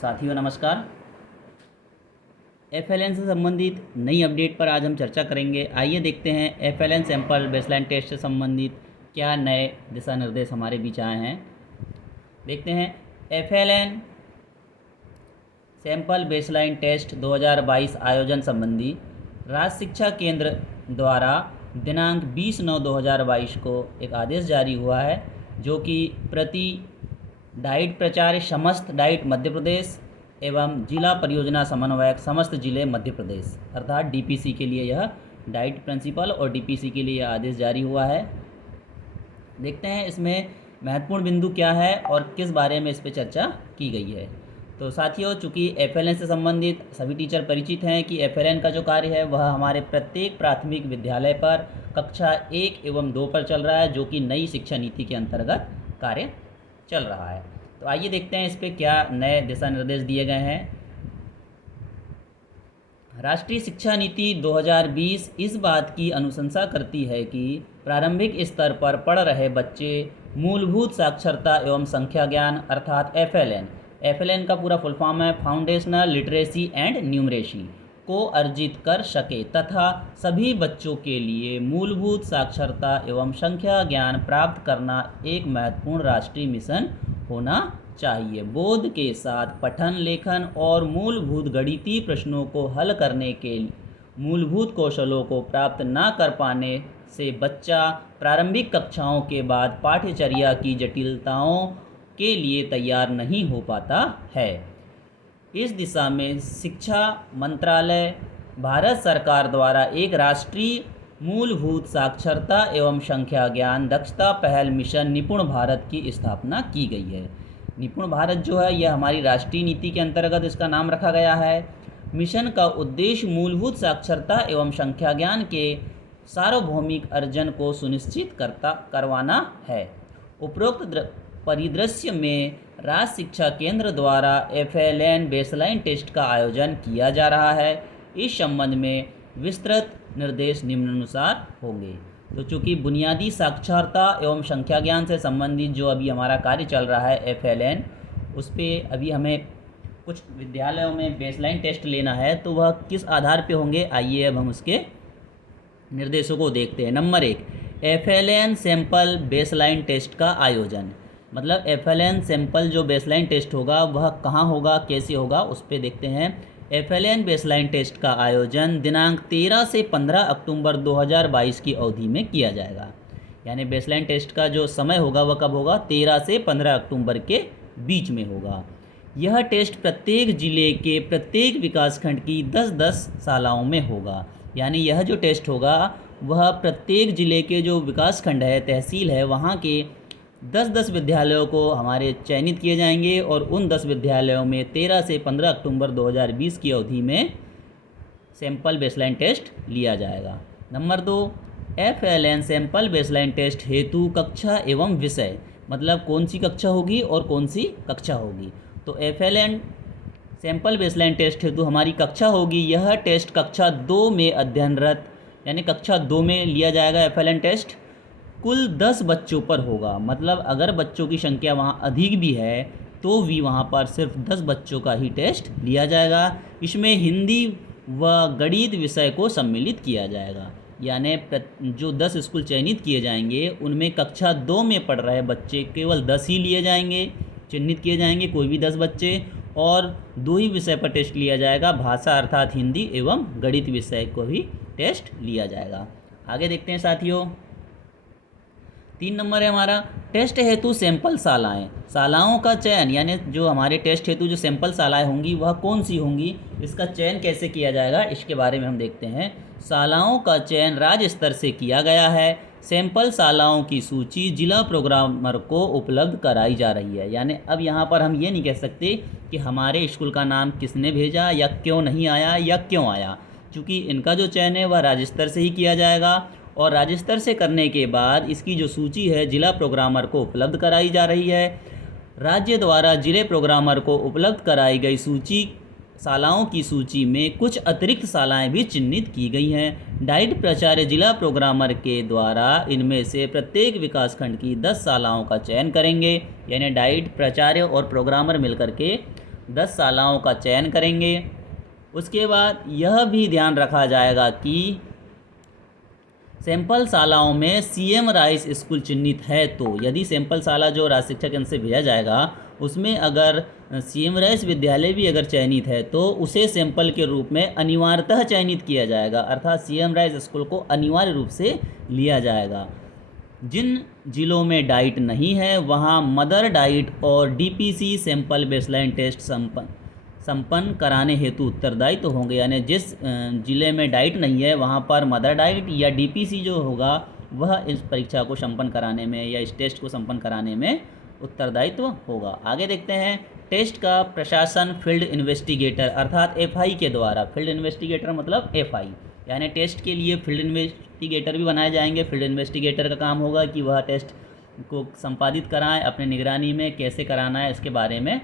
साथियों नमस्कार। एफएलएन से संबंधित नई अपडेट पर आज हम चर्चा करेंगे। आइए देखते हैं एफएलएन सैंपल बेसलाइन टेस्ट से संबंधित क्या नए दिशा निर्देश हमारे बीच आए हैं। देखते हैं एफएलएन सैंपल बेसलाइन टेस्ट 2022 आयोजन संबंधी राज्य शिक्षा केंद्र द्वारा दिनांक 20/9/2022 को एक आदेश जारी हुआ है, जो कि प्रति डाइट प्राचार्य समस्त डाइट मध्य प्रदेश एवं जिला परियोजना समन्वयक समस्त जिले मध्य प्रदेश अर्थात डीपीसी के लिए यह डाइट प्रिंसिपल और डीपीसी के लिए यह आदेश जारी हुआ है। देखते हैं इसमें महत्वपूर्ण बिंदु क्या है और किस बारे में इस पर चर्चा की गई है। तो साथियों, चूँकि एफएलएन से संबंधित सभी टीचर परिचित हैं कि एफएलएन का जो कार्य है वह हमारे प्रत्येक प्राथमिक विद्यालय पर कक्षा 1 एवं 2 पर चल रहा है, जो कि नई शिक्षा नीति के अंतर्गत कार्य चल रहा है। तो आइए देखते हैं इस पे क्या नए दिशा निर्देश दिए गए हैं। राष्ट्रीय शिक्षा नीति 2020 इस बात की अनुशंसा करती है कि प्रारंभिक स्तर पर पढ़ रहे बच्चे मूलभूत साक्षरता एवं संख्या ज्ञान अर्थात एफएलएन का पूरा फुल फॉर्म है फाउंडेशनल लिटरेसी एंड न्यूमरेसी को अर्जित कर सके तथा सभी बच्चों के लिए मूलभूत साक्षरता एवं संख्या ज्ञान प्राप्त करना एक महत्वपूर्ण राष्ट्रीय मिशन होना चाहिए। बोध के साथ पठन लेखन और मूलभूत गणितीय प्रश्नों को हल करने के मूलभूत कौशलों को प्राप्त न कर पाने से बच्चा प्रारंभिक कक्षाओं के बाद पाठ्यचर्या की जटिलताओं के लिए तैयार नहीं हो पाता है। इस दिशा में शिक्षा मंत्रालय भारत सरकार द्वारा एक राष्ट्रीय मूलभूत साक्षरता एवं संख्या ज्ञान दक्षता पहल मिशन निपुण भारत की स्थापना की गई है। निपुण भारत जो है यह हमारी राष्ट्रीय नीति के अंतर्गत इसका नाम रखा गया है। मिशन का उद्देश्य मूलभूत साक्षरता एवं संख्या ज्ञान के सार्वभौमिक अर्जन को सुनिश्चित करवाना है। उपरोक्त परिदृश्य में राज्य शिक्षा केंद्र द्वारा एफएलएन बेसलाइन टेस्ट का आयोजन किया जा रहा है। इस संबंध में विस्तृत निर्देश निम्नानुसार होंगे। तो चूँकि बुनियादी साक्षरता एवं संख्या ज्ञान से संबंधित जो अभी हमारा कार्य चल रहा है एफएलएन, उस पर अभी हमें कुछ विद्यालयों में बेसलाइन टेस्ट लेना है, तो वह किस आधार पे होंगे, आइए अब हम उसके निर्देशों को देखते हैं। Number 1, FLN sample baseline test का आयोजन। मतलब एफएलएन सैंपल जो बेसलाइन टेस्ट होगा वह कहाँ होगा, कैसे होगा, उस पर देखते हैं। एफएलएन बेसलाइन टेस्ट का आयोजन दिनांक 13 से 15 अक्टूबर 2022 की अवधि में किया जाएगा। यानी बेसलाइन टेस्ट का जो समय होगा वह कब होगा, 13 से 15 अक्टूबर के बीच में होगा। यह टेस्ट प्रत्येक जिले के प्रत्येक विकासखंड की 10-10 शालाओं में होगा। यानी यह जो टेस्ट होगा वह प्रत्येक जिले के जो विकासखंड है, तहसील है, वहाँ के 10-10 विद्यालयों को हमारे चयनित किए जाएंगे और उन 10 विद्यालयों में 13 से 15 अक्टूबर 2020 की अवधि में सैंपल बेसलाइन टेस्ट लिया जाएगा। Number 2, FLN sample baseline test हेतु कक्षा एवं विषय। मतलब कौन सी कक्षा होगी और कौन सी कक्षा होगी। तो एफएलएन सैंपल बेसलाइन टेस्ट हेतु हमारी कक्षा होगी, यह टेस्ट कक्षा 2 में अध्ययनरत यानी कक्षा 2 में लिया जाएगा। एफएलएन टेस्ट कुल 10 बच्चों पर होगा। मतलब अगर बच्चों की संख्या वहाँ अधिक भी है तो भी वहाँ पर सिर्फ 10 बच्चों का ही टेस्ट लिया जाएगा। इसमें हिंदी व गणित विषय को सम्मिलित किया जाएगा। यानी जो 10 स्कूल चयनित किए जाएंगे उनमें कक्षा 2 में पढ़ रहे बच्चे केवल 10 ही लिए जाएंगे, चिन्हित किए जाएंगे, कोई भी 10 बच्चे, और 2 ही विषय पर टेस्ट लिया जाएगा, भाषा अर्थात हिंदी एवं गणित विषय को भी टेस्ट लिया जाएगा। आगे देखते हैं साथियों। 3 नंबर है हमारा टेस्ट हेतु सैंपल शालाएँ। शालाओं का चयन यानी जो हमारे टेस्ट हेतु जो सैंपल शालाएँ होंगी वह कौन सी होंगी, इसका चयन कैसे किया जाएगा, इसके बारे में हम देखते हैं। शालाओं का चयन राज्य स्तर से किया गया है। सैंपल शालाओं की सूची जिला प्रोग्रामर को उपलब्ध कराई जा रही है। यानी अब यहाँ पर हम ये नहीं कह सकते कि हमारे स्कूल का नाम किसने भेजा या क्यों नहीं आया या क्यों आया, क्योंकि इनका जो चयन है वह राज्य स्तर से ही किया जाएगा और राज्य स्तर से करने के बाद इसकी जो सूची है जिला प्रोग्रामर को उपलब्ध कराई जा रही है। राज्य द्वारा जिले प्रोग्रामर को उपलब्ध कराई गई सूची शालाओं की सूची में कुछ अतिरिक्त शालाएं भी चिन्हित की गई हैं। डाइट प्राचार्य जिला प्रोग्रामर के द्वारा इनमें से प्रत्येक विकासखंड की 10 शालाओं का चयन करेंगे। यानी डाइट प्राचार्य और प्रोग्रामर मिलकर के 10 शालाओं का चयन करेंगे। उसके बाद यह भी ध्यान रखा जाएगा कि सैंपल शालाओं में सीएम राइस स्कूल चिन्हित है, तो यदि सैंपल शाला जो राज्य शिक्षा केंद्र से भेजा जाएगा उसमें अगर सीएम राइस विद्यालय भी अगर चयनित है तो उसे सैंपल के रूप में अनिवार्यतः चयनित किया जाएगा, अर्थात सीएम राइस स्कूल को अनिवार्य रूप से लिया जाएगा। जिन जिलों में डाइट नहीं है वहाँ मदर डाइट और डीपीसी सैंपल बेसलाइन टेस्ट संपन्न कराने हेतु उत्तरदायी तो होंगे, यानी जिस जिले में डाइट नहीं है वहाँ पर मदर डाइट या डीपीसी जो होगा वह इस परीक्षा को संपन्न कराने में या इस टेस्ट को संपन्न कराने में उत्तरदायित्व होगा। आगे देखते हैं, टेस्ट का प्रशासन फील्ड इन्वेस्टिगेटर अर्थात एफआई के द्वारा, फील्ड इन्वेस्टिगेटर मतलब एफआई, यानी टेस्ट के लिए फील्ड इन्वेस्टिगेटर भी बनाए जाएंगे। फील्ड इन्वेस्टिगेटर का काम होगा कि वह टेस्ट को संपादित कराएं अपने निगरानी में, कैसे कराना है इसके बारे में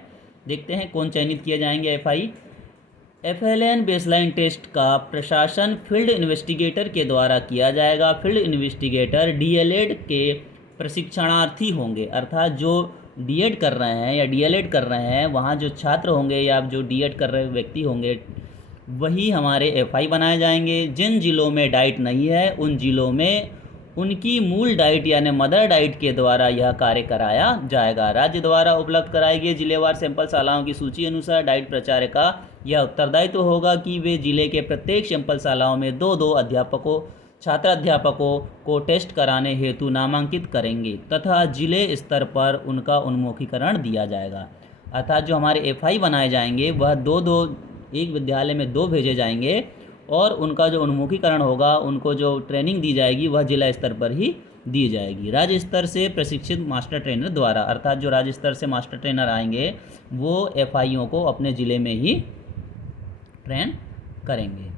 देखते हैं। कौन चयनित किए जाएंगे? एफआई। एफएलएन बेसलाइन टेस्ट का प्रशासन फील्ड इन्वेस्टिगेटर के द्वारा किया जाएगा। फील्ड इन्वेस्टिगेटर डीएलएड के प्रशिक्षणार्थी होंगे, अर्थात जो डीएड कर रहे हैं या डीएलएड कर रहे हैं वहाँ जो छात्र होंगे या जो डीएड कर रहे व्यक्ति होंगे वही हमारे एफआई बनाए जाएंगे। जिन जिलों में डाइट नहीं है उन जिलों में उनकी मूल डाइट यानी मदर डाइट के द्वारा यह कार्य कराया जाएगा। राज्य द्वारा उपलब्ध कराई गई जिलेवार सैंपल शालाओं की सूची अनुसार डाइट प्राचार्य का यह उत्तरदायित्व होगा कि वे जिले के प्रत्येक सैंपल शालाओं में दो अध्यापकों छात्राध्यापकों को टेस्ट कराने हेतु नामांकित करेंगे तथा जिले स्तर पर उनका उन्मुखीकरण दिया जाएगा। अर्थात जो हमारे एफआई बनाए जाएंगे वह दो एक विद्यालय में 2 भेजे जाएंगे और उनका जो उन्मुखीकरण होगा, उनको जो ट्रेनिंग दी जाएगी वह जिला स्तर पर ही दी जाएगी। राज्य स्तर से प्रशिक्षित मास्टर ट्रेनर द्वारा, अर्थात जो राज्य स्तर से मास्टर ट्रेनर आएंगे वो एफआईओ को अपने ज़िले में ही ट्रेन करेंगे।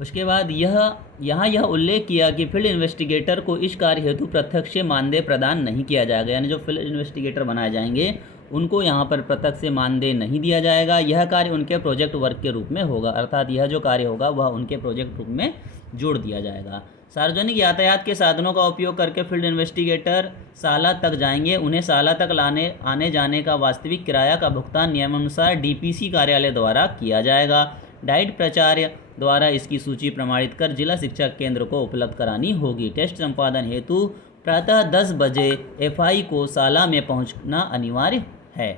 उसके बाद यहाँ यह उल्लेख किया कि फील्ड इन्वेस्टिगेटर को इस कार्य हेतु प्रत्यक्ष से मानदेय प्रदान नहीं किया जाएगा, यानी जो फील्ड इन्वेस्टिगेटर बनाए जाएंगे उनको यहाँ पर प्रत्यक्ष से मानदेय नहीं दिया जाएगा। यह कार्य उनके प्रोजेक्ट वर्क के रूप में होगा, अर्थात यह जो कार्य होगा वह उनके प्रोजेक्ट रूप में जोड़ दिया जाएगा। सार्वजनिक यातायात के साधनों का उपयोग करके फील्ड इन्वेस्टिगेटर शाला तक जाएंगे। उन्हें शाला तक आने जाने का वास्तविक किराया का भुगतान नियमानुसार डीपीसी कार्यालय द्वारा किया जाएगा। डाइट प्राचार्य द्वारा इसकी सूची प्रमाणित कर जिला शिक्षा केंद्र को उपलब्ध करानी होगी। टेस्ट संपादन हेतु प्रातः 10 बजे एफआई को शाला में पहुंचना अनिवार्य है।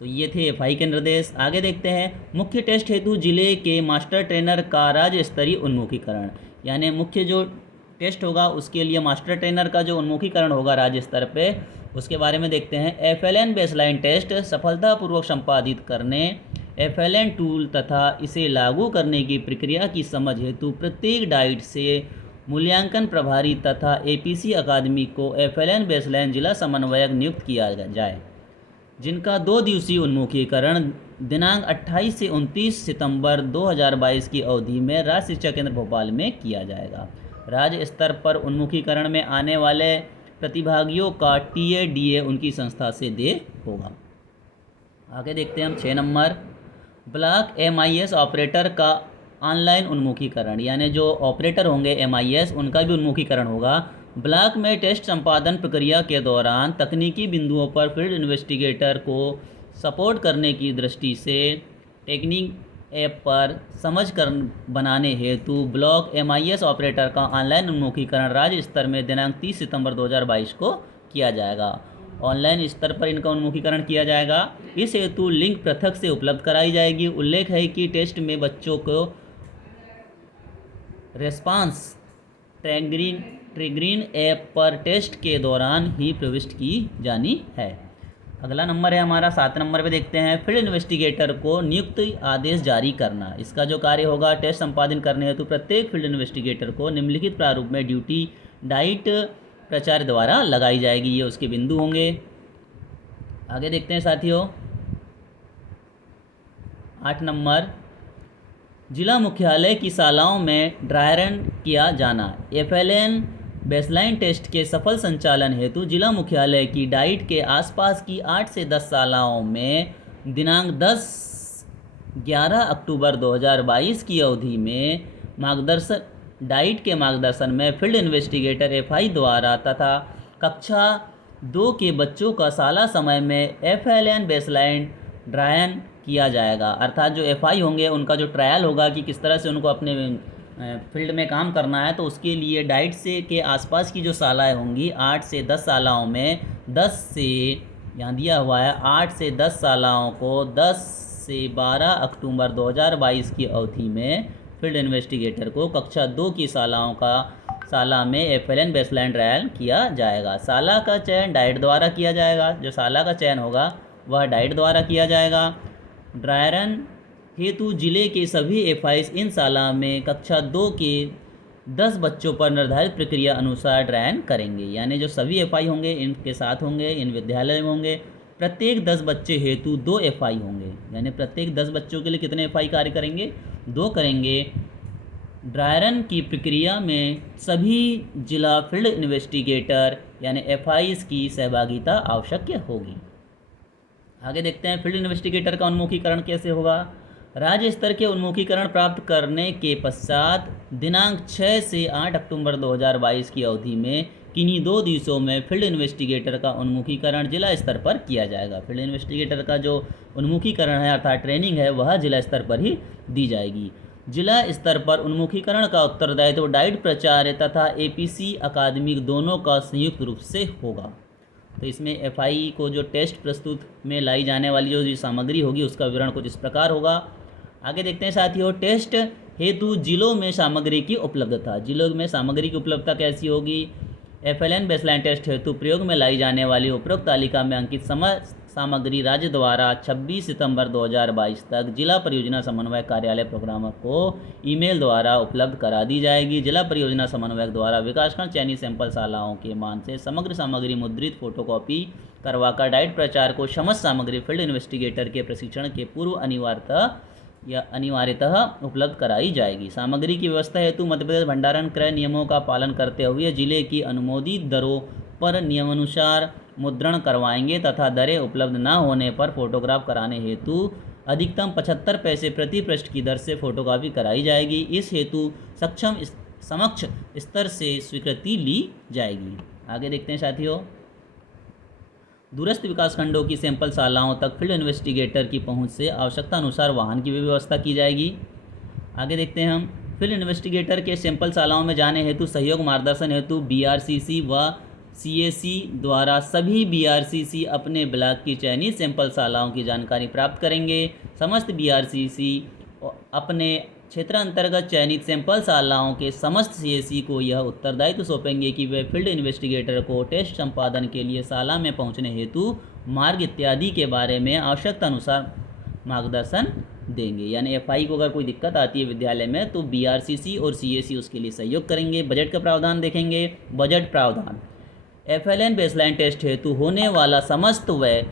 तो ये थे एफआई के निर्देश। आगे देखते हैं, मुख्य टेस्ट हेतु जिले के मास्टर ट्रेनर का राज्य स्तरीय उन्मुखीकरण, यानी मुख्य जो टेस्ट होगा उसके लिए मास्टर ट्रेनर का जो उन्मुखीकरण होगा राज्य स्तर पे, उसके बारे में देखते हैं। एफएलएन बेसलाइन टेस्ट सफलतापूर्वक संपादित करने, एफएलएन टूल तथा इसे लागू करने की प्रक्रिया की समझ हेतु प्रत्येक डाइट से मूल्यांकन प्रभारी तथा एपीसी अकादमी को एफएलएन बेसलाइन जिला समन्वयक नियुक्त किया जाए, जिनका 2 दिवसीय उन्मुखीकरण दिनांक 28 से 29 सितंबर 2022 की अवधि में राज्य शिक्षा केंद्र भोपाल में किया जाएगा। राज्य स्तर पर उन्मुखीकरण में आने वाले प्रतिभागियों का टीए उनकी संस्था से देय होगा। आगे देखते हैं हम 6 नंबर, ब्लॉक एमआईएस ऑपरेटर का ऑनलाइन उन्मुखीकरण, यानी जो ऑपरेटर होंगे एमआईएस उनका भी उन्मुखीकरण होगा। ब्लॉक में टेस्ट संपादन प्रक्रिया के दौरान तकनीकी बिंदुओं पर फील्ड इन्वेस्टिगेटर को सपोर्ट करने की दृष्टि से टेक्निक ऐप पर समझ कर बनाने हेतु ब्लॉक एमआईएस ऑपरेटर का ऑनलाइन उन्मुखीकरण राज्य स्तर में दिनांक 30 सितंबर 2022 को किया जाएगा। ऑनलाइन स्तर पर इनका उन्मुखीकरण किया जाएगा। इस हेतु लिंक पृथक से उपलब्ध कराई जाएगी। उल्लेख है कि टेस्ट में बच्चों को रेस्पॉन्स ट्रैग्रीन ऐप पर टेस्ट के दौरान ही प्रविष्ट की जानी है। अगला नंबर है हमारा 7 नंबर पे देखते हैं, फील्ड इन्वेस्टिगेटर को नियुक्त आदेश जारी करना। इसका जो कार्य होगा, टेस्ट संपादन करने हेतु प्रत्येक फील्ड इन्वेस्टिगेटर को निम्नलिखित प्रारूप में ड्यूटी डाइट प्राचार्य द्वारा लगाई जाएगी। ये उसके बिंदु होंगे। आगे देखते हैं साथियों 8 नंबर, जिला मुख्यालय की शालाओं में ड्राई रन किया जाना। एफएलएन बेसलाइन टेस्ट के सफल संचालन हेतु जिला मुख्यालय की डाइट के आसपास की 8 से 10 शालाओं में दिनांक 11 अक्टूबर 2022 की अवधि में डाइट के मार्गदर्शन में फील्ड इन्वेस्टिगेटर एफआई द्वारा तथा कक्षा 2 के बच्चों का शाला समय में एफएलएन बेसलाइन ड्रायन किया जाएगा, अर्थात जो एफआई होंगे उनका जो ट्रायल होगा कि किस तरह से उनको अपने फील्ड में काम करना है, तो उसके लिए डाइट से के आसपास की जो शालाएँ होंगी 8 से 10 शालाओं में 10 से, यहाँ दिया हुआ है 8 से 10 शालाओं को 10 से 12 अक्टूबर 2022 की अवधि में फील्ड इन्वेस्टिगेटर को कक्षा 2 की शाला में एफएलएन बेसलाइन ट्रायल किया जाएगा। शाला का चयन डाइट द्वारा किया जाएगा, जो शाला का चयन होगा वह डाइट द्वारा किया जाएगा। ड्रायरन हेतु जिले के सभी एफआईस इन शाला में कक्षा 2 के 10 बच्चों पर निर्धारित प्रक्रिया अनुसार ड्रायन करेंगे, यानी जो सभी एफआई होंगे इनके साथ होंगे, इन विद्यालय में होंगे। प्रत्येक 10 बच्चे हेतु 2 एफआई होंगे, यानी प्रत्येक 10 बच्चों के लिए कितने एफआई कार्य करेंगे? 2 करेंगे। ड्रायरन की प्रक्रिया में सभी जिला फील्ड इन्वेस्टिगेटर यानी एफआईस की सहभागिता आवश्यक होगी। आगे देखते हैं फील्ड इन्वेस्टिगेटर का उन्मुखीकरण कैसे होगा। राज्य स्तर के उन्मुखीकरण प्राप्त करने के पश्चात दिनांक 6 से 8 अक्टूबर 2022 की अवधि में किन्हीं 2 दिवसों में फील्ड इन्वेस्टिगेटर का उन्मुखीकरण जिला स्तर पर किया जाएगा। फील्ड इन्वेस्टिगेटर का जो उन्मुखीकरण है अर्थात ट्रेनिंग है वह जिला स्तर पर ही दी जाएगी। जिला स्तर पर उन्मुखीकरण का उत्तरदायित्व डाइट प्राचार्य तथा एपीसी अकादमिक दोनों का संयुक्त रूप से होगा। तो इसमें एफआई को जो टेस्ट प्रस्तुत में लाई जाने वाली जो सामग्री होगी उसका विवरण कुछ इस प्रकार होगा। आगे देखते हैं साथियों, टेस्ट हेतु जिलों में सामग्री की उपलब्धता। जिलों में सामग्री की उपलब्धता कैसी होगी? एफएलएन बेसलाइन टेस्ट हेतु प्रयोग में लाई जाने वाली उपरोक्त तालिका में अंकित सामग्री राज्य द्वारा 26 सितंबर 2022 तक जिला परियोजना समन्वयक कार्यालय प्रोग्रामर को ईमेल द्वारा उपलब्ध करा दी जाएगी। जिला परियोजना समन्वयक द्वारा विकासखंड चयनित सैंपल शालाओं के मान से समग्र सामग्री मुद्रित फोटोकॉपी करवाकर डाइट प्रचार को समस्त सामग्री फील्ड इन्वेस्टिगेटर के प्रशिक्षण के पूर्व अनिवार्यतः उपलब्ध कराई जाएगी। सामग्री की व्यवस्था हेतु मध्य प्रदेश भंडारण क्रय नियमों का पालन करते हुए जिले की अनुमोदित दरों पर नियमानुसार मुद्रण करवाएंगे तथा दरें उपलब्ध न होने पर फोटोग्राफ कराने हेतु अधिकतम 75 पैसे प्रति पृष्ठ की दर से फोटोकॉपी कराई जाएगी। इस हेतु समक्ष स्तर से स्वीकृति ली जाएगी। आगे देखते हैं साथियों, दूरस्थ विकासखंडों की सैंपल शालाओं तक फील्ड इन्वेस्टिगेटर की पहुंच से आवश्यकता अनुसार वाहन की भी व्यवस्था की जाएगी। आगे देखते हैं हम, फील्ड इन्वेस्टिगेटर के सैंपल शालाओं में जाने हेतु सहयोग मार्गदर्शन हेतु बीआरसीसी व सीएसी द्वारा सभी बीआरसीसी अपने ब्लॉक की चयनित सैंपल शालाओं की जानकारी प्राप्त करेंगे। समस्त बीआरसीसी अपने क्षेत्र अंतर्गत चयनित सैंपल शालाओं के समस्त सीएसी को यह उत्तरदायित्व सौंपेंगे कि वे फील्ड इन्वेस्टिगेटर को टेस्ट संपादन के लिए शाला में पहुंचने हेतु मार्ग इत्यादि के बारे में आवश्यकता अनुसार मार्गदर्शन देंगे। यानी एफआई को अगर कोई दिक्कत आती है विद्यालय में तो बीआरसीसी और सीएसी उसके लिए सहयोग करेंगे। बजट का प्रावधान देखेंगे। बजट प्रावधान, एफएलएन बेसलाइन टेस्ट हेतु होने वाला समस्त व्यय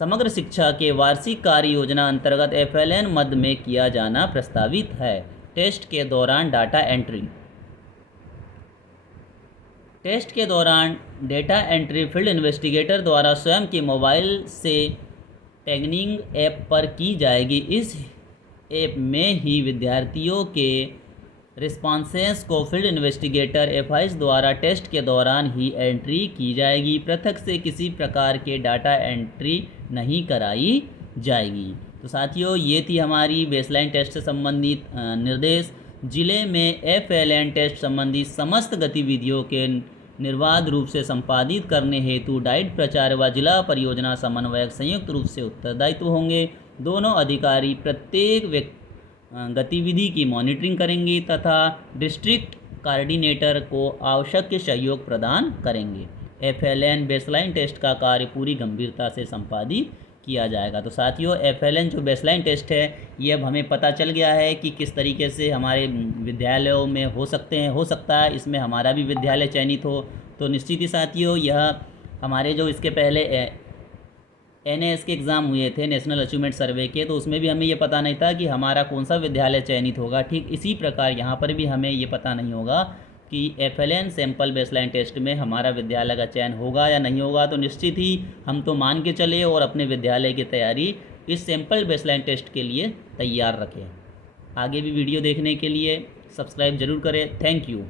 समग्र शिक्षा के वार्षिक कार्य योजना अंतर्गत एफएलएन मद में किया जाना प्रस्तावित है। टेस्ट के दौरान डाटा एंट्री, टेस्ट के दौरान डेटा एंट्री फील्ड इन्वेस्टिगेटर द्वारा स्वयं के मोबाइल से टैगिंग ऐप पर की जाएगी। इस ऐप में ही विद्यार्थियों के रिस्पॉन्सेस को फील्ड इन्वेस्टिगेटर एफआईस द्वारा टेस्ट के दौरान ही एंट्री की जाएगी। पृथक से किसी प्रकार के डाटा एंट्री नहीं कराई जाएगी। तो साथियों, ये थी हमारी बेसलाइन टेस्ट से संबंधित निर्देश। जिले में एफएलएन टेस्ट संबंधी समस्त गतिविधियों के निर्बाध रूप से संपादित करने हेतु डाइट प्राचार्य व जिला परियोजना समन्वयक संयुक्त रूप से उत्तरदायित्व होंगे। दोनों अधिकारी प्रत्येक गतिविधि की मॉनिटरिंग करेंगे तथा डिस्ट्रिक्ट कोऑर्डिनेटर को आवश्यक सहयोग प्रदान करेंगे। एफएलएन बेसलाइन टेस्ट का कार्य पूरी गंभीरता से संपादित किया जाएगा। तो साथियों, एफएलएन जो बेसलाइन टेस्ट है ये अब हमें पता चल गया है कि किस तरीके से हमारे विद्यालयों में हो सकता है इसमें हमारा भी विद्यालय चयनित हो। तो निश्चित ही साथियों, यह हमारे जो इसके पहले एनएएस के एग्ज़ाम हुए थे नेशनल अचीवमेंट सर्वे के, तो उसमें भी हमें ये पता नहीं था कि हमारा कौन सा विद्यालय चयनित होगा। ठीक इसी प्रकार यहाँ पर भी हमें ये पता नहीं होगा कि एफएलएन सैंपल बेसलाइन टेस्ट में हमारा विद्यालय का चयन होगा या नहीं होगा। तो निश्चित ही हम तो मान के चले और अपने विद्यालय की तैयारी इस सैंपल बेसलाइन टेस्ट के लिए तैयार रखें। आगे भी वीडियो देखने के लिए सब्सक्राइब जरूर करें। Thank you.